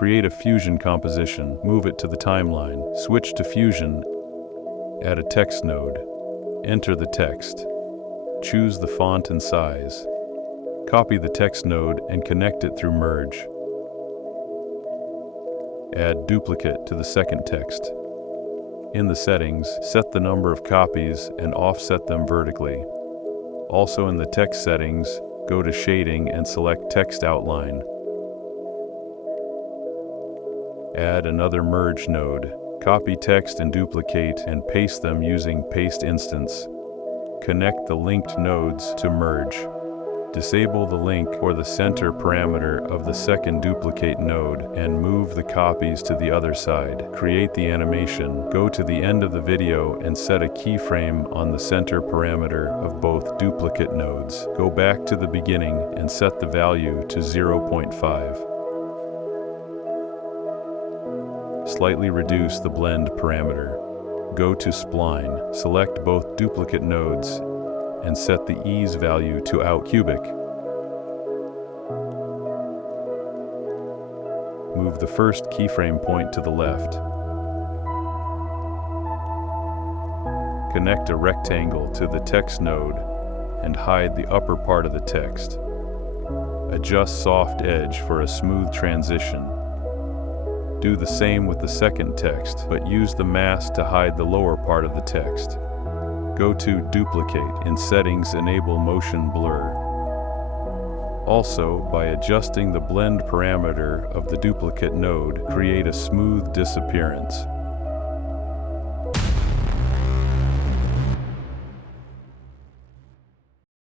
Create a fusion composition, move it to the timeline, switch to fusion, add a text node, enter the text, choose the font and size, copy the text node and connect it through merge. Add duplicate to the second text. In the settings, set the number of copies and offset them vertically. Also in the text settings, go to shading and select text outline. Add another merge node. Copy text and duplicate and paste them using paste instance. Connect the linked nodes to merge. Disable the link or the center parameter of the second duplicate node and move the copies to the other side. Create the animation. Go to the end of the video and set a keyframe on the center parameter of both duplicate nodes. Go back to the beginning and set the value to 0.5. Slightly reduce the blend parameter. Go to spline, select both duplicate nodes, and set the ease value to out cubic. Move the first keyframe point to the left. Connect a rectangle to the text node and hide the upper part of the text. Adjust soft edge for a smooth transition. Do the same with the second text, but use the mask to hide the lower part of the text. Go to Duplicate. In Settings, enable Motion Blur. Also, by adjusting the blend parameter of the duplicate node, create a smooth disappearance.